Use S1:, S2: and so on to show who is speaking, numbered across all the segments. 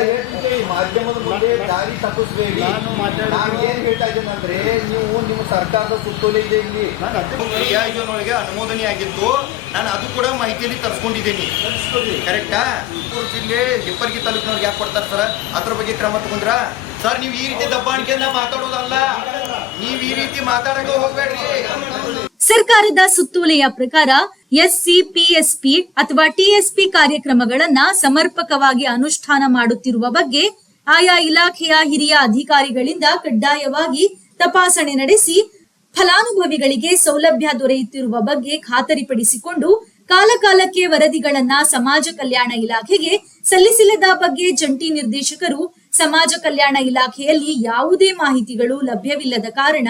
S1: ಹೇಳ್ತೀನಿ ಮಾಧ್ಯಮದ ಮುಂದೆ ದಾರಿ ತಪ್ಪಿಸ್ಬೇಡಿ
S2: ನಾನು
S1: ಏನ್ ಹೇಳ್ತಾ ಇದ್ದೇನೆ ಅಂದ್ರೆ ನೀವು ನಿಮ್ಮ ಸರ್ಕಾರದ ಸುತ್ತೋಲೆ ಇದೆ ಇಲ್ಲಿ. ರಿಯಾಯಿತಿಯೊಳಗೆ ಅನುಮೋದನೆ ಆಗಿತ್ತು ನಾನು ಅದು ಕೂಡ ಮಾಹಿತಿಯಲ್ಲಿ ತರಿಸ್ಕೊಂಡಿದ್ದೀನಿ. ಕರೆಕ್ಟಾ? ತುಮಕೂರು ಜಿಲ್ಲೆ ಹಿಪ್ಪರ್ಗಿ ತಾಲೂಕಿನವ್ರಿಗೆ ಯಾಕೆ ಕೊಡ್ತಾರೆ ಸರ್? ಅದ್ರ ಬಗ್ಗೆ ಕ್ರಮ ತಗೊಂಡ್ರ? ಸರ್ ನೀವು ಈ ರೀತಿ ದಬ್ಬಾಣಿಕೆಯಿಂದ ಮಾತಾಡೋದಲ್ಲ. ನೀವು ಈ ರೀತಿ ಮಾತಾಡಕ್ಕೆ ಹೋಗ್ಬೇಡ್ರಿ.
S3: ಸರ್ಕಾರದ ಸುತ್ತೋಲೆಯ ಪ್ರಕಾರ ಎಸ್ಸಿ, ಪಿಎಸ್ಪಿ ಅಥವಾ ಟಿಎಸ್ಪಿ ಕಾರ್ಯಕ್ರಮಗಳನ್ನ ಸಮರ್ಪಕವಾಗಿ ಅನುಷ್ಠಾನ ಮಾಡುತ್ತಿರುವ ಬಗ್ಗೆ ಆಯಾ ಇಲಾಖೆಯ ಹಿರಿಯ ಅಧಿಕಾರಿಗಳಿಂದ ಕಡ್ಡಾಯವಾಗಿ ತಪಾಸಣೆ ನಡೆಸಿ ಫಲಾನುಭವಿಗಳಿಗೆ ಸೌಲಭ್ಯ ದೊರೆಯುತ್ತಿರುವ ಬಗ್ಗೆ ಖಾತರಿಪಡಿಸಿಕೊಂಡು ಕಾಲಕಾಲಕ್ಕೆ ವರದಿಗಳನ್ನ ಸಮಾಜ ಕಲ್ಯಾಣ ಇಲಾಖೆಗೆ ಸಲ್ಲಿಸಿಲ್ಲದ ಬಗ್ಗೆ ಜಂಟಿ ನಿರ್ದೇಶಕರು ಸಮಾಜ ಕಲ್ಯಾಣ ಇಲಾಖೆಯಲ್ಲಿ ಯಾವುದೇ ಮಾಹಿತಿಗಳು ಲಭ್ಯವಿಲ್ಲದ ಕಾರಣ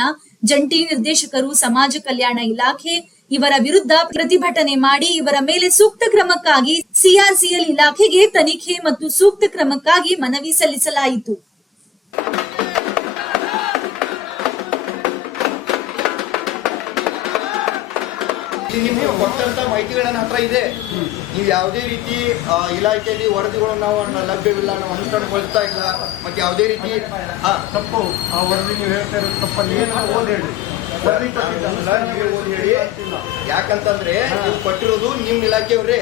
S3: ಜಂಟಿ ನಿರ್ದೇಶಕರು ಸಮಾಜ ಕಲ್ಯಾಣ ಇಲಾಖೆ ಇವರ ವಿರುದ್ಧ ಪ್ರತಿಭಟನೆ ಮಾಡಿ ಇವರ ಮೇಲೆ ಸೂಕ್ತ ಕ್ರಮಕ್ಕಾಗಿ ಸಿಆರ್ಸಿಎಲ್ ಇಲಾಖೆಗೆ ತನಿಖೆ ಮತ್ತು ಸೂಕ್ತ ಕ್ರಮಕ್ಕಾಗಿ ಮನವಿ ಸಲ್ಲಿಸಲಾಯಿತು.
S1: ನಿಮಗೆ ಕೊಟ್ಟಂತ ಮಾಹಿತಿಗಳನ್ನ ಹತ್ರ ಇದೆ. ನೀವು ಯಾವುದೇ ರೀತಿ ಇಲಾಖೆಯಲ್ಲಿ ವರದಿಗಳು ನಾವು ಲಭ್ಯವಿಲ್ಲ ನಾವು ಅನುಷ್ಠಾನಗೊಳಿಸ್ತಾ ಇಲ್ಲ ಮತ್ತೆ ಯಾವುದೇ ರೀತಿ
S2: ತಪ್ಪು. ಆ ವರದಿ ನೀವು ಹೇಳ್ತಾ ಇರೋದು ತಪ್ಪಲ್ಲಿ. ಓದಿ ಹೇಳಿ.
S1: ಯಾಕಂತಂದ್ರೆ ನೀವು ಕೊಟ್ಟಿರೋದು ನಿಮ್ಮ ಇಲಾಖೆಯವ್ರೇ.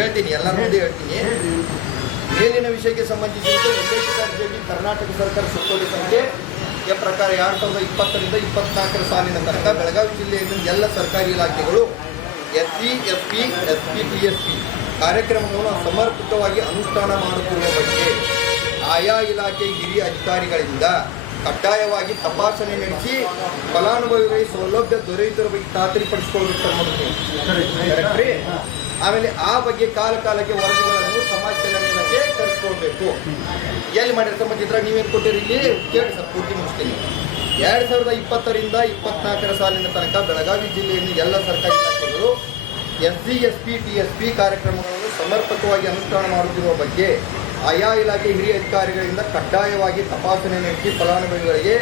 S1: ಹೇಳ್ತೀನಿ ಎಲ್ಲರೂ ಮುಂದೆ ಹೇಳ್ತೀನಿ.
S2: ಹೇಳಿ.
S1: ಮೇಲಿನ ವಿಷಯಕ್ಕೆ ಸಂಬಂಧಿಸಿದಂತೆ ಅರ್ಜಿಯಲ್ಲಿ ಕರ್ನಾಟಕ ಸರ್ಕಾರ ಸುತ್ತೋಲೆ ಸಂಖ್ಯೆ ಯ ಪ್ರಕಾರ ಎರಡು ಸಾವಿರದ ಇಪ್ಪತ್ತರಿಂದ ಇಪ್ಪತ್ನಾಲ್ಕರ ಸಾಲಿನ ತನಕ ಬೆಳಗಾವಿ ಜಿಲ್ಲೆಯಲ್ಲಿ ಎಲ್ಲ ಸರ್ಕಾರಿ ಇಲಾಖೆಗಳು S C S P S P P S P ಕಾರ್ಯಕ್ರಮವನ್ನು ಸಮರ್ಪಕವಾಗಿ ಅನುಷ್ಠಾನ ಮಾಡುತ್ತಿರುವ ಬಗ್ಗೆ ಆಯಾ ಇಲಾಖೆ ಹಿರಿಯ ಅಧಿಕಾರಿಗಳಿಂದ ಕಡ್ಡಾಯವಾಗಿ ತಪಾಸಣೆ ನಡೆಸಿ ಫಲಾನುಭವಿಗಳಿಗೆ ಸೌಲಭ್ಯ ದೊರೆಯುತ್ತಿರುವ ಬಗ್ಗೆ ಖಾತರಿಪಡಿಸಿಕೊಳ್ಳಬೇಕು. ಆಮೇಲೆ ಆ ಬಗ್ಗೆ ಕಾಲ ಕಾಲಕ್ಕೆ ವರದಿಗಳನ್ನು ಸಮಾಜ ತರಿಸ್ಕೊಳ್ಬೇಕು ಎಲ್ಲಿ ಮಾಡಿರ್ತಾರೆ ಚಿತ್ರ ಇದ್ರಾಗ ನೀವೇನು ಕೊಟ್ಟಿರಿ ಇಲ್ಲಿ? ಕೇಳಿ ಸರ್, ಪೂರ್ತಿ ಮುಗಿಸ್ತೀನಿ. ಎರಡು ಸಾವಿರದ ಇಪ್ಪತ್ತರಿಂದ ಇಪ್ಪತ್ನಾಲ್ಕರ ಸಾಲಿನ ತನಕ ಬೆಳಗಾವಿ ಜಿಲ್ಲೆಯಲ್ಲಿ ಎಲ್ಲ ಸರ್ಕಾರಿ ಇಲಾಖೆಗಳು S C, S P, T S P ಕಾರ್ಯಕ್ರಮಗಳನ್ನು ಸಮರ್ಪಕವಾಗಿ ಅನುಷ್ಠಾನ ಮಾಡುತ್ತಿರುವ ಬಗ್ಗೆ ಆಯಾ ಇಲಾಖೆ ಹಿರಿಯ ಅಧಿಕಾರಿಗಳಿಂದ ಕಡ್ಡಾಯವಾಗಿ ತಪಾಸಣೆ ನಡೆಸಿ ಫಲಾನುಭವಿಗಳಿಗೆ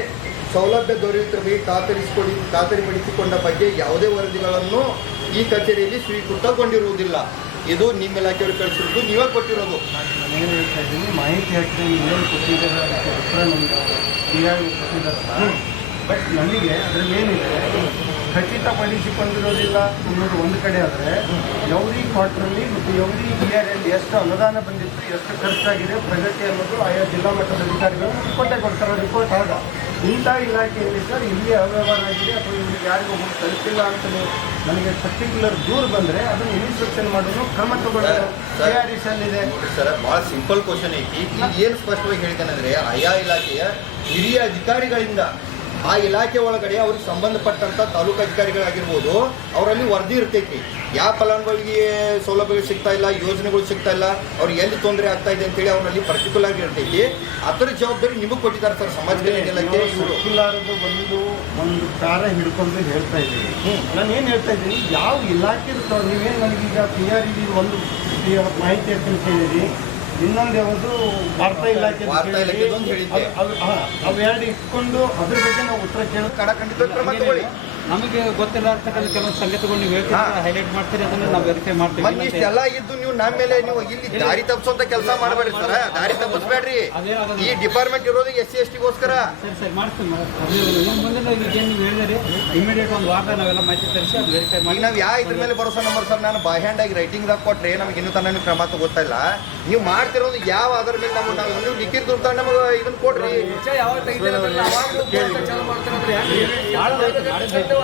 S1: ಸೌಲಭ್ಯ ದೊರೆಯುತ್ತಿರುವ ಬಗ್ಗೆ ಖಾತರಿಸಿಕೊಡಿ, ಖಾತರಿಪಡಿಸಿಕೊಂಡ ಬಗ್ಗೆ ಯಾವುದೇ ವರದಿಗಳನ್ನು ಈ ಕಚೇರಿಯಲ್ಲಿ ಸ್ವೀಕೃತಗೊಂಡಿರುವುದಿಲ್ಲ. ಇದು ನಿಮ್ಮ ಇಲಾಖೆಯವರು ಕಳಿಸಿರೋದು, ನೀವೇ ಕೊಟ್ಟಿರೋದು.
S2: ಏನು ಹೇಳ್ತಾ ಇದ್ದೀನಿ ಮಾಹಿತಿ ಹಾಕಿದ್ರೆ ನೀವು ಏನು ಕೊಟ್ಟಿದ್ದಾರೆ ಅದಕ್ಕೆ ಉತ್ತರ ನಮ್ಗೆ ಕ್ಲಿಯರ್ ಕೊಟ್ಟಿದ್ದಾರೆ ಬಟ್ ನನಗೆ ಅದರಲ್ಲಿ ಏನಿದೆ ಖಚಿತಪಡಿಸಿಕೊಂಡಿರೋದಿಲ್ಲ ಅನ್ನೋದು ಒಂದು ಕಡೆ ಆದರೆ ಯವರಿ ಕ್ವಾರ್ಟ್ರಲ್ಲಿ ಮತ್ತು ಯಾವುದೇ ಇಯರ್ ಎಂಡ್ ಎಷ್ಟು ಅನುದಾನ ಬಂದಿತ್ತು ಎಷ್ಟು ಖರ್ಚಾಗಿದೆ ಪ್ರಗತಿ ಅನ್ನೋದು ಆಯಾ ಜಿಲ್ಲಾ ಮಟ್ಟದ ಅಧಿಕಾರಿಗಳು ಕೊಟ್ಟೆ ಕೊಡ್ತಾರೆ ರಿಪೋರ್ಟ್ ಆಗ. ಇಂಥ ಇಲಾಖೆಯಲ್ಲಿ ಸರ್ ಇಲ್ಲಿ ಅವ್ಯವಹಾರ ಆಗಿದೆ ಅಥವಾ ಇಲ್ಲಿ ಯಾರಿಗೂ ಹೋಗಿ ತಲುಪಿಲ್ಲ ಅಂತ ನನಗೆ ಪರ್ಟಿಕ್ಯುಲರ್ ದೂರು ಬಂದರೆ ಅದನ್ನು ಇನ್ಸ್ಪೆಕ್ಷನ್ ಮಾಡೋದು ಕ್ರಮ ತಗೊಳ್ಳೋದು ಕೆ ಆರ್
S1: ನೋಡಿ ಸರ್ ಭಾಳ ಸಿಂಪಲ್ ಕ್ವಶನ್ ಐತಿ. ಏನು ಸ್ಪಷ್ಟವಾಗಿ ಹೇಳ್ತಾನೆ ಅಂದರೆ ಆಯಾ ಇಲಾಖೆಯ ಹಿರಿಯ ಅಧಿಕಾರಿಗಳಿಂದ ಆ ಇಲಾಖೆ ಒಳಗಡೆ ಅವ್ರಿಗೆ ಸಂಬಂಧಪಟ್ಟಂತ ತಾಲೂಕು ಅಧಿಕಾರಿಗಳಾಗಿರ್ಬೋದು ಅವರಲ್ಲಿ ವರದಿ ಇರ್ತೈತಿ. ಯಾವ ಫಲಾನುಭವಿಗೆ ಸೌಲಭ್ಯಗಳು ಸಿಗ್ತಾ ಇಲ್ಲ ಯೋಜನೆಗಳು ಸಿಗ್ತಾ ಇಲ್ಲ ಅವ್ರಿಗೆ ಎಲ್ಲಿ ತೊಂದರೆ ಆಗ್ತಾ ಇದೆ ಅಂತೇಳಿ ಅವರಲ್ಲಿ ಪರ್ಟಿಕ್ಯುಲರ್ ಇರ್ತೈತಿ. ಅದರ ಜವಾಬ್ದಾರಿ ನಿಮಗೆ ಕೊಟ್ಟಿದ್ದಾರೆ ಸರ್ ಸಮಾಜ ಇಲಾಖೆ ಇವರು.
S2: ಒಂದು ಒಂದು ಕಾರ ಹಿಡ್ಕೊಂಡು ಹೇಳ್ತಾ ಇದ್ದೀನಿ. ನಾನು ಏನು ಹೇಳ್ತಾ ಇದ್ದೀನಿ ಯಾವ ಇಲಾಖೆ ನೀವೇನು ನನಗೀಗ ಪಿ ಆರ್ ಒಂದು ಮಾಹಿತಿ ಅಂತ ಕೇಳಿರಿ ಇನ್ನೊಂದು ಯಾವುದು ವಾರ್ತಾ ಇಲಾಖೆ
S1: ವಾರ್ತಾ
S2: ಅವೆರಡು ಇಟ್ಕೊಂಡು ಅದ್ರ ಬಗ್ಗೆ ನಾವು ಉತ್ತರ ಕೇಳೋದು
S1: ಕಡ ಖಂಡಿತ ಕ್ರಮ ತಗೊಳ್ಳಿ
S4: ನಮಗೆ ಗೊತ್ತಿರತಕ್ಕಂಥ ಕೆಲವು ಸಂಗತಿಗಳು ನೀವು ಹೇಳ್ತೀರಾ? ಹೈಲೈಟ್ ಮಾಡ್ತೀರಿ ಅದನ್ನ ನಾವು ವೆರಿಫೈ ಮಾಡ್ತೀವಿ.
S1: ಇಷ್ಟೆಲ್ಲ ಇದ್ದು ನೀವು ನಮ್ಮ ಮೇಲೆ ನೀವು ಇಲ್ಲಿ ದಾರಿ ತಪ್ಪಿಸುವಂತ ಕೆಲಸ ಮಾಡಬೇಡ್ರಿ ಸರ್. ದಾರಿ ತಪ್ಪಿಸ್ಬೇಡ್ರಿ. ಈ ಡಿಪಾರ್ಟ್ಮೆಂಟ್ ಇರೋದು ಎಸ್ ಸಿ ಎಸ್ ಟಿಗೋಸ್ಕರ.
S4: ಸರಿ ಸರಿ ಮಾಡ್ತೀವಿ ಬಂದಿಲ್ಲ ಮುಂದೆ ನಾವು ಈಗ ಏನು ನೀವು ಹೇಳಿದ್ರಿ? ಇಮಿಡಿಯೇಟ್ ಒಂದು ವಾರದಾಗ ನಾವೆಲ್ಲ ಮಾಹಿತಿ ತರಿಸಿ ಅದು ವೆರಿಫೈ ಮಾಡಿ.
S1: ನಾವು ಯಾವ ಇದ್ರ ಮೇಲೆ ಭರೋಸಾ ನಂಬರ್ ಸರ್? ನಾನು ಬೈ ಹ್ಯಾಂಡ್ ಆಗಿ ರೈಟಿಂಗ್ ದಾಗ ಕೊಟ್ರೆ ನಮಗೆ ಇನ್ನೂ ತನಕ ಕ್ರಮ ತಗೋತಾ ಇಲ್ಲ. ನೀವು ಮಾಡ್ತಿರೋದು ಯಾವ ಅದ್ರ ಮೇಲೆ ನಮಗೆ ನಾವು ನೀವು ಲಿಖಿತ ದುಡ್ಡು ನಮಗೆ ಇದನ್ನ ಕೊಡ್ರಿ. ಮಾತಾಡ್ರಿ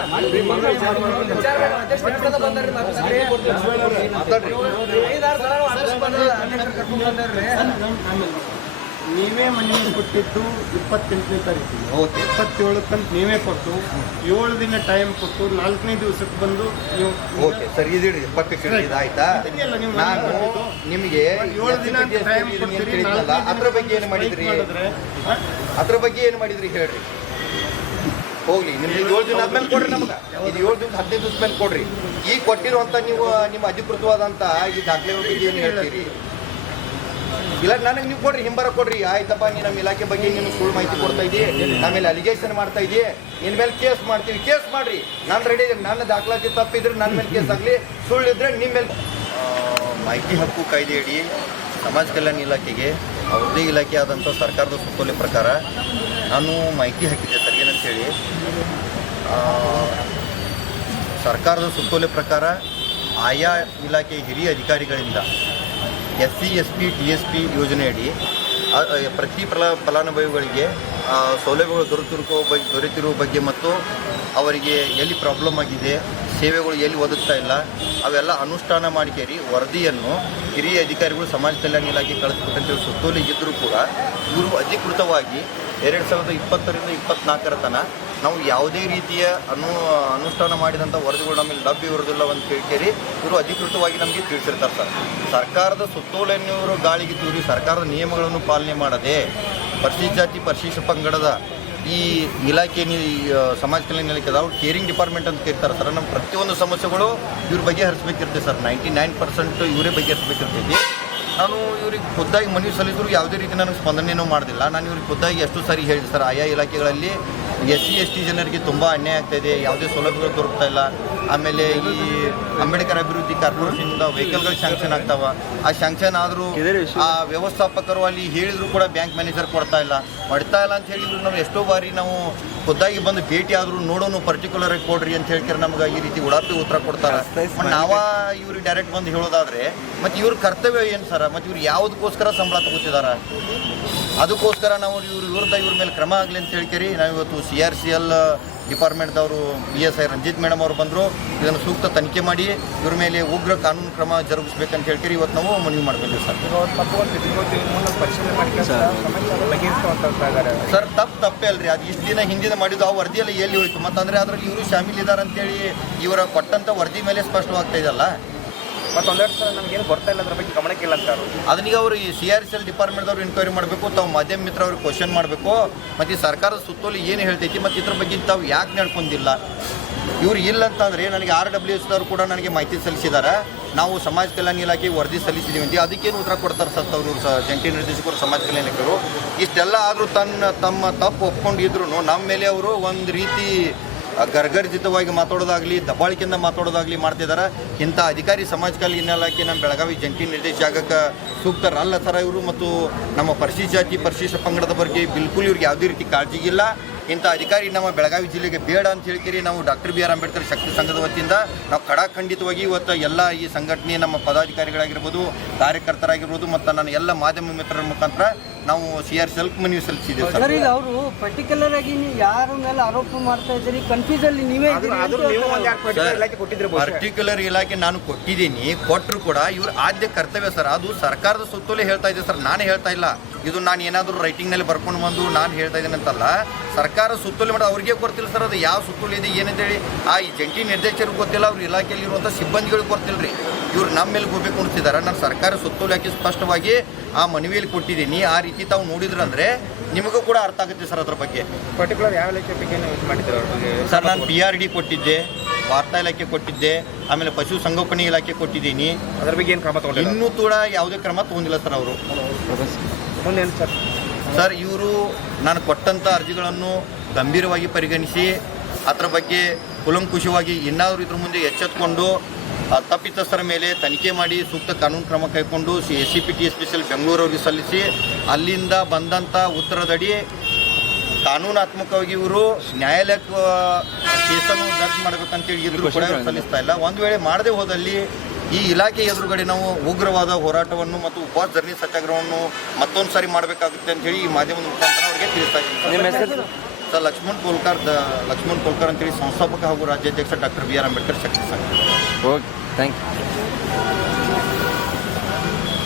S2: ನೀವೇ ಮನೆ ಕೊಟ್ಟಿದ್ದು ಇಪ್ಪತ್ತೆಂಟನೇ ತಾರೀಕು.
S1: ಇಪ್ಪತ್ತೇಳು
S2: ಇಪ್ಪತ್ತೇಳಕ್ಕಂತ ನೀವೇ ಕೊಟ್ಟು ಏಳು ದಿನ ಟೈಮ್ ಕೊಟ್ಟು ನಾಲ್ಕನೇ ದಿವಸಕ್ಕೆ ಬಂದು ನೀವು
S1: ಓಕೆ ಸರಿ ಇದಿಡ್ರಿ ಇಪ್ಪತ್ತಕ್ಕೆ ಇದಾಯ್ತಾ ನಾನು? ನಿಮಗೆ
S2: ಏಳು ದಿನ ಟೈಮ್ ಕೊಡ್ತೀರಿ
S1: ಅದ್ರ ಬಗ್ಗೆ ಏನು ಮಾಡಿದ್ರೆ? ಅದ್ರ ಬಗ್ಗೆ ಏನು ಮಾಡಿದ್ರಿ ಹೇಳ್ರಿ. ಹೋಗ್ಲಿ, ನಿಮ್ಗೆ ಏಳು ದಿನ ಆದ್ಮೇಲೆ ಕೊಡ್ರಿ ನಮ್ಗೆ. ಇದು ಏಳು ದಿನ ಹದಿನೈದು ದಿವಸ ಮೇಲೆ ಕೊಡ್ರಿ. ಈಗ ಕೊಟ್ಟಿರುವಂತ ನೀವು, ನಿಮ್ಮ ಅಧಿಕೃತವಾದಂತ ಈ ದಾಖಲೆ ಬಗ್ಗೆ ಏನು ಹೇಳ್ತೀರಿ? ಇಲ್ಲ, ನನಗೆ ನೀವು ಕೊಡ್ರಿ, ಹಿಂಬರ ಕೊಡ್ರಿ. ಆಯ್ತಪ್ಪ, ನೀ ನಮ್ಮ ಇಲಾಖೆ ಬಗ್ಗೆ ನಿಮ್ಗೆ ಸುಳ್ಳು ಮಾಹಿತಿ ಕೊಡ್ತಾ ಇದೀ ಆಮೇಲೆ ಅಲಿಗೇಷನ್ ಮಾಡ್ತಾ ಇದೀ ನಿನ್ನ ಮೇಲೆ ಕೇಸ್ ಮಾಡ್ತೀವಿ, ಕೇಸ್ ಮಾಡ್ರಿ. ನಾನು ರೆಡಿ ನನ್ನ ದಾಖಲಾತಿ ತಪ್ಪಿದ್ರೆ ನನ್ನ ಮೇಲೆ ಕೇಸ್ ಆಗಲಿ, ಸುಳ್ಳಿದ್ರೆ ನಿಮ್ಮ ಮೇಲೆ ಮಾಹಿತಿ ಹಕ್ಕು ಕಾಯ್ದೆಯಡಿ ಸಮಾಜ ಕಲ್ಯಾಣ ಇಲಾಖೆಗೆ ಅವ್ರದೇ ಇಲಾಖೆ ಆದಂಥ ಸರ್ಕಾರದ ಸುತ್ತೋಲೆ ಪ್ರಕಾರ ನಾನು ಮಾಹಿತಿ ಹಾಕಿದ್ದೆ ಏನಂತೇಳಿ ಸರ್ಕಾರದ ಸುತ್ತೋಲೆ ಪ್ರಕಾರ ಆಯಾ ಇಲಾಖೆಯ ಹಿರಿಯ ಅಧಿಕಾರಿಗಳಿಂದ S C, S P T S P ಯೋಜನೆಯಡಿ ಪ್ರತಿ ಫಲ, ಫಲಾನುಭವಿಗಳಿಗೆ ಸೌಲಭ್ಯಗಳು ದೊರೆತಿರುವ ಬಗ್ಗೆ ದೊರೆತಿರುವ ಬಗ್ಗೆ ಮತ್ತು ಅವರಿಗೆ ಎಲ್ಲಿ ಪ್ರಾಬ್ಲಮ್ ಆಗಿದೆ, ಸೇವೆಗಳು ಎಲ್ಲಿ ಒದಗ್ತಾ ಇಲ್ಲ, ಅವೆಲ್ಲ ಅನುಷ್ಠಾನ ಮಾಡಿಕೇರಿ ವರದಿಯನ್ನು ಹಿರಿಯ ಅಧಿಕಾರಿಗಳು ಸಮಾಜ ಕಲ್ಯಾಣ ಇಲಾಖೆ ಕಳಿಸ್ಬೇಕಂತೇಳಿ ಸುತ್ತೋಲೆ ಇದ್ದರೂ ಕೂಡ ಇವರು ಅಧಿಕೃತವಾಗಿ ಎರಡು ಸಾವಿರದ ಇಪ್ಪತ್ತರಿಂದ ಇಪ್ಪತ್ನಾಲ್ಕರ ತನಕ ನಾವು ಯಾವುದೇ ರೀತಿಯ ಅನು ಅನುಷ್ಠಾನ ಮಾಡಿದಂಥ ವರದಿಗಳು ನಮಗೆ ಲಭ್ಯ ಇರೋದಿಲ್ಲ ಅಂತ ಕೇಳಿ ಇವರು ಅಧಿಕೃತವಾಗಿ ನಮಗೆ ತಿಳಿಸಿರ್ತಾರೆ ಸರ್. ಸರ್ಕಾರದ ಸುತ್ತೋಲೆಯನ್ನು ಗಾಳಿಗೆ ತೂರಿ ಸರ್ಕಾರದ ನಿಯಮಗಳನ್ನು ಪಾಲನೆ ಮಾಡದೆ ಪರಿಶಿಷ್ಟ ಜಾತಿ ಪರಿಶಿಷ್ಟ ಪಂಗಡದ ಈ ಇಲಾಖೆ ಸಮಾಜ ಕಲ್ಯಾಣ ಇಲಾಖೆ ಕೇರಿಂಗ್ ಡಿಪಾರ್ಟ್ಮೆಂಟ್ ಅಂತ ಕೇಳ್ತಾರೆ ಸರ್. ನಮ್ಮ ಪ್ರತಿಯೊಂದು ಸಮಸ್ಯೆಗಳು ಇವ್ರ ಬಗ್ಗೆ ಹರಿಸ್ಬೇಕಿರ್ತೈತೆ ಸರ್. ನೈಂಟಿ ನೈನ್ ಪರ್ಸೆಂಟ್ ಇವರೇ ಬಗೆಹರಿಸ್ಬೇಕಿರ್ತೈತಿ. ನಾನು ಇವ್ರಿಗೆ ಖುದ್ದಾಗಿ ಮನವಿ ಸಲ್ಲಿಸಿದ್ರು ಯಾವುದೇ ರೀತಿ ನನಗೆ ಸ್ಪಂದನೆಯೂ ಮಾಡೋದಿಲ್ಲ. ನಾನು ಇವ್ರಿಗೆ ಖುದ್ದಾಗಿ ಎಷ್ಟು ಸಾರಿ ಹೇಳಿದೆ ಸರ್. ಆಯಾ ಇಲಾಖೆಗಳಲ್ಲಿ ಎಸ್ ಸಿ ಎಸ್ ಟಿ ಜನರಿಗೆ ತುಂಬ ಅನ್ಯಾಯ ಆಗ್ತಾ ಇದೆ. ಯಾವುದೇ ಸೌಲಭ್ಯಗಳು ದೊರಕ್ತಾ ಇಲ್ಲ. ಆಮೇಲೆ ಈ ಅಂಬೇಡ್ಕರ್ ಅಭಿವೃದ್ಧಿ ಕಾರ್ಪೊರೇಷನ್ ವೆಹಿಕಲ್ಗಳು ಶಾಂಕ್ಷನ್ ಆಗ್ತಾವ. ಆ ಶಾಂಕ್ಷನ್ ಆದರೂ ಆ ವ್ಯವಸ್ಥಾಪಕರು ಅಲ್ಲಿ ಹೇಳಿದ್ರು ಕೂಡ ಬ್ಯಾಂಕ್ ಮ್ಯಾನೇಜರ್ ಕೊಡ್ತಾ ಇಲ್ಲ. ಮಾಡ್ತಾ ಇಲ್ಲ ಅಂತ ಹೇಳಿದ್ರು. ನಾವು ಎಷ್ಟೋ ಬಾರಿ ನಾವು ಖುದ್ದಾಗಿ ಬಂದು ಭೇಟಿ ಆದರೂ ನೋಡೋನು ಪರ್ಟಿಕ್ಯುಲರ್ ಆಗಿ ಕೊಡ್ರಿ ಅಂತ ಹೇಳ್ತಾರೆ. ನಮ್ಗೆ ಈ ರೀತಿ ಉಡಾಪಿ ಉತ್ತರ ಕೊಡ್ತಾರೆ. ನಾವ ಇವ್ರಿಗೆ ಡೈರೆಕ್ಟ್ ಬಂದು ಹೇಳೋದಾದ್ರೆ ಮತ್ತೆ ಇವ್ರ ಕರ್ತವ್ಯ ಏನು ಸರ? ಮತ್ತು ಇವ್ರು ಯಾವುದಕ್ಕೋಸ್ಕರ ಸಂಬಳ ತಗೋತಿದಾರ? ಅದಕ್ಕೋಸ್ಕರ ನಾವು ಇವ್ರ ವಿರುದ್ಧ ಇವ್ರ ಮೇಲೆ ಕ್ರಮ ಆಗಲಿ ಅಂತ ಹೇಳ್ತೀರಿ ನಾವು ಇವತ್ತು C R C L ಡಿಪಾರ್ಟ್ಮೆಂಟ್ದವರು B S I Ranjit madam ಅವರು ಬಂದರು. ಇದನ್ನು ಸೂಕ್ತ ತನಿಖೆ ಮಾಡಿ ಇವ್ರ ಮೇಲೆ ಉಗ್ರ ಕಾನೂನು ಕ್ರಮ ಜರುಗಿಸ್ಬೇಕಂತ ಹೇಳ್ತೀರಿ ಇವತ್ತು ನಾವು ಮನವಿ ಮಾಡ್ಬೇಕು ಸರ್. ಸರ್. ತಪ್ಪು ತಪ್ಪೇ ಅಲ್ರಿ. ಅದು ಇಷ್ಟು ದಿನ ಹಿಂದಿನ ಮಾಡಿದ್ದು ಆ ವರದಿಯಲ್ಲಿ ಎಲ್ಲಿ ಹೋಯ್ತು? ಮತ್ತಂದರೆ ಅದರಲ್ಲಿ ಇವರು ಶಾಮೀಲ್ ಇದ್ದಾರೆ ಅಂತೇಳಿ ಇವರ ಕೊಟ್ಟಂಥ ವರದಿ ಮೇಲೆ ಸ್ಪಷ್ಟವಾಗ್ತಾ ಇದೆಯಲ್ಲ
S5: ಮತ್ತೊಂದೆರಡು ಸಲ ಏನು ಬರ್ತಾ ಇಲ್ಲ ಅದ್ರ ಬಗ್ಗೆ ಗಮನಕ್ಕಿಲ್ಲ ಅಂತಾರೆ
S1: ಅದನ್ನೀಗ ಅವರು ಈ ಸಿ ಆರ್ ಸಿ ಎಲ್ ಡಿಪಾರ್ಟ್ಮೆಂಟ್ದವ್ರು ಇನ್ಕ್ವೈರಿ ಮಾಡಬೇಕು, ತಾವು ಮಾಧ್ಯಮ ಮಿತ್ರ ಅವ್ರಿಗೆ ಕ್ವಶನ್ ಮಾಡಬೇಕು, ಮತ್ತು ಸರ್ಕಾರದ ಸುತ್ತೋಲೆ ಏನು ಹೇಳ್ತೈತಿ, ಮತ್ತು ಇದ್ರ ಬಗ್ಗೆ ತಾವು ಯಾಕೆ ನಡ್ಕೊಂಡಿಲ್ಲ? ಇವ್ರು ಇಲ್ಲ ಅಂತಂದರೆ ನನಗೆ ಆರ್ ಡಬ್ಲ್ಯೂ ಎಸ್ದವ್ರು ಕೂಡ ನನಗೆ ಮಾಹಿತಿ ಸಲ್ಲಿಸಿದ್ದಾರೆ ನಾವು ಸಮಾಜ ಕಲ್ಯಾಣ ಇಲಾಖೆ ವರದಿ ಸಲ್ಲಿಸಿದ್ದೀವಿ ಅಂತ. ಅದಕ್ಕೇನು ಉತ್ತರ ಕೊಡ್ತಾರೆ ಸರ್ ಅವರು ಜಂಟಿ ನಿರ್ದೇಶಕರು, ಸಮಾಜ ಕಲ್ಯಾಣ ಇಲಾಖೆಯವರು? ಇಷ್ಟೆಲ್ಲ ಆದರೂ ತನ್ನ ತಮ್ಮ ತಪ್ಪು ಒಪ್ಕೊಂಡಿದ್ರು, ನಮ್ಮ ಮೇಲೆ ಅವರು ಒಂದು ರೀತಿ ಗರ್ಗರ್ಜಿತವಾಗಿ ಮಾತಾಡೋದಾಗಲಿ, ದಬ್ಬಾಳಿಕೆಯಿಂದ ಮಾತಾಡೋದಾಗಲಿ ಮಾಡ್ತಿದ್ದಾರೆ ಇಂಥ ಅಧಿಕಾರಿ ಸಮಾಜ ಕಲ್ಯಾಣ ಇಲಾಖೆ ನಮ್ಮ ಬೆಳಗಾವಿ ಜಂಟಿ ನಿರ್ದೇಶಕಕ್ಕೆ ಸೂಕ್ತರಲ್ಲ ಸರ ಇವರು ಮತ್ತು ನಮ್ಮ ಪರಿಶಿಷ್ಟ ಜಾತಿ ಪರಿಶಿಷ್ಟ ಪಂಗಡದ ಬಗ್ಗೆ ಬಿಲ್ಕುಲ್ ಇವ್ರಿಗೆ ಯಾವುದೇ ರೀತಿ ಕಾಳಜಿ ಇಲ್ಲ ಇಂಥ ಅಧಿಕಾರಿ ನಮ್ಮ ಬೆಳಗಾವಿ ಜಿಲ್ಲೆಗೆ ಬೇಡ ಅಂತ ಹೇಳ್ತೀರಿ ನಾವು doctor B R Ambedkar Shakti ಸಂಘದ ವತಿಯಿಂದ ನಾವು ಕಡಾಖಂಡಿತವಾಗಿ ಇವತ್ತು ಎಲ್ಲ ಈ ಸಂಘಟನೆ ನಮ್ಮ ಪದಾಧಿಕಾರಿಗಳಾಗಿರ್ಬೋದು, ಕಾರ್ಯಕರ್ತರಾಗಿರ್ಬೋದು ಮತ್ತು ನನ್ನ ಎಲ್ಲ ಮಾಧ್ಯಮ ಮಿತ್ರರ ಮುಖಾಂತರ ನಾವು ಸಿ ಆರ್ ಸೆಲ್ಫ್ ಮನವಿ ಸಲ್ಲಿಸಿದ್ದೇವೆ ಸರ್.
S6: ಈಗ ಅವರು ಪರ್ಟಿಕ್ಯುಲರ್ ಆಗಿ ನೀವು ಯಾರ ಮೇಲೆ ಆರೋಪ ಮಾಡ್ತಾ ಇದ್ದೀರಿ? ಕನ್ಫ್ಯೂಸ್ ಅಲ್ಲಿ ನೀವೇ
S5: ಪರ್ಟಿಕ್ಯುಲರ್ ಇಲಾಖೆ
S1: ನಾನು ಕೊಟ್ಟಿದ್ದೀನಿ. ಕೊಟ್ಟರು ಕೂಡ ಇವ್ರ ಆದ್ಯ ಕರ್ತವ್ಯ ಸರ್ ಅದು ಸರ್ಕಾರದ ಸುತ್ತೋಲೆ ಹೇಳ್ತಾ ಇದೆ ಸರ್. ನಾನು ಹೇಳ್ತಾ ಇಲ್ಲ. ಇದು ನಾನು ಏನಾದರೂ ರೈಟಿಂಗ್ನಲ್ಲಿ ಬರ್ಕೊಂಡು ಬಂದು ನಾನು ಹೇಳ್ತಾ ಇದ್ದೀನಿ ಅಂತಲ್ಲ ಸರ್ಕಾರ ಸುತ್ತೋಲೆ ಮಾಡಿ ಅವ್ರಿಗೆ ಗೊತ್ತಿಲ್ಲ ಸರ್ ಅದು. ಯಾವ ಸುತ್ತೋಲೆ ಇದೆ ಏನಂತೇಳಿ? ಆ ಈ ಜಂಟಿ ನಿರ್ದೇಶಕರಿಗೆ ಗೊತ್ತಿಲ್ಲ ಅವ್ರ ಇಲಾಖೆಯಲ್ಲಿ ಇರುವಂಥ ಸಿಬ್ಬಂದಿಗಳಿಗೆ ಗೊತ್ತಿಲ್ಲ ರೀ ಇವ್ರು ನಮ್ಮ ಮೇಲೆ ಹೋಗ್ಬೇಕು ಅಂತಿದ್ದಾರೆ ನಾನು ಸರ್ಕಾರ ಸುತ್ತೋಲೆ ಹಾಕಿ ಸ್ಪಷ್ಟವಾಗಿ ಆ ಮನವಿಯಲ್ಲಿ ಕೊಟ್ಟಿದ್ದೀನಿ. ಆ ರೀತಿ ತಾವು ನೋಡಿದ್ರಂದ್ರೆ ನಿಮಗೂ ಕೂಡ ಅರ್ಥ ಆಗುತ್ತೆ ಸರ್ ಅದ್ರ ಬಗ್ಗೆ.
S5: ಪರ್ಟಿಕ್ಯುಲರ್ ಯಾವ ಇಲಾಖೆ
S1: ಸರ್ ನಾನು ಪಿ ಆರ್ ಡಿ ಕೊಟ್ಟಿದ್ದೆ ವಾರ್ತಾ ಇಲಾಖೆ ಕೊಟ್ಟಿದ್ದೆ ಆಮೇಲೆ ಪಶು ಸಂಗೋಪನೆ ಇಲಾಖೆ ಕೊಟ್ಟಿದ್ದೀನಿ.
S5: ಅದ್ರ ಬಗ್ಗೆ ಏನು ಕ್ರಮ ತಗೊಂಡು
S1: ಇನ್ನೂ ಕೂಡ ಯಾವುದೇ ಕ್ರಮ ತಗೊಂಡಿಲ್ಲ ಸರ್ ಅವರು.
S5: ಮುಂದೇನು ಸರ್?
S1: ಸರ್, ಇವರು ನಾನು ಕೊಟ್ಟಂಥ ಅರ್ಜಿಗಳನ್ನು ಗಂಭೀರವಾಗಿ ಪರಿಗಣಿಸಿ, ಅದರ ಬಗ್ಗೆ ಕುಲಂಕುಷವಾಗಿ ಇನ್ನಾದರೂ ಇದ್ರ ಮುಂದೆ ಎಚ್ಚೆತ್ಕೊಂಡು ತಪ್ಪಿತಸ್ಥರ ಮೇಲೆ ತನಿಖೆ ಮಾಡಿ ಸೂಕ್ತ ಕಾನೂನು ಕ್ರಮ ಕೈಗೊಂಡು C S C P T special ಬೆಂಗಳೂರವ್ರಿಗೆ ಸಲ್ಲಿಸಿ, ಅಲ್ಲಿಂದ ಬಂದಂಥ ಉತ್ತರದಡಿ ಕಾನೂನಾತ್ಮಕವಾಗಿ ಇವರು ನ್ಯಾಯಾಲಯಕ್ಕೆ ಕೇಸನ್ನು ದರ್ಜ್ ಮಾಡಬೇಕಂತೇಳಿ ಇದ್ರು ಕೂಡ ಸಲ್ಲಿಸ್ತಾ ಇಲ್ಲ. ಒಂದು ವೇಳೆ ಮಾಡದೆ ಹೋದಲ್ಲಿ ಈ ಇಲಾಖೆ ಎದುರುಗಡೆ ನಾವು ಉಗ್ರವಾದ ಹೋರಾಟವನ್ನು ಮತ್ತು ಉಪವಾಸ ಧರಣಿ ಸತ್ಯಾಗ್ರಹವನ್ನು ಮತ್ತೊಂದು ಸಾರಿ ಮಾಡಬೇಕಾಗುತ್ತೆ ಅಂತ ಹೇಳಿ ಈ ಮಾಧ್ಯಮದ ಮುಖಾಂತರ ಅವರಿಗೆ ತಿಳಿಸ್ತಾ ಇದ್ದೀನಿ. ಸರ್? ಲಕ್ಷ್ಮಣ್ ಕೋಲ್ಕರ್ ದ ಲಕ್ಷ್ಮಣ್ ಕೋಲ್ಕರ್ ಅಂತೇಳಿ ಸಂಸ್ಥಾಪಕ ಹಾಗೂ ರಾಜ್ಯಾಧ್ಯಕ್ಷ ಡಾಕ್ಟರ್ ಬಿ ಆರ್ ಅಂಬೇಡ್ಕರ್ ಶಕ್ತಿ ಸಂಘ.
S7: Okay thank you.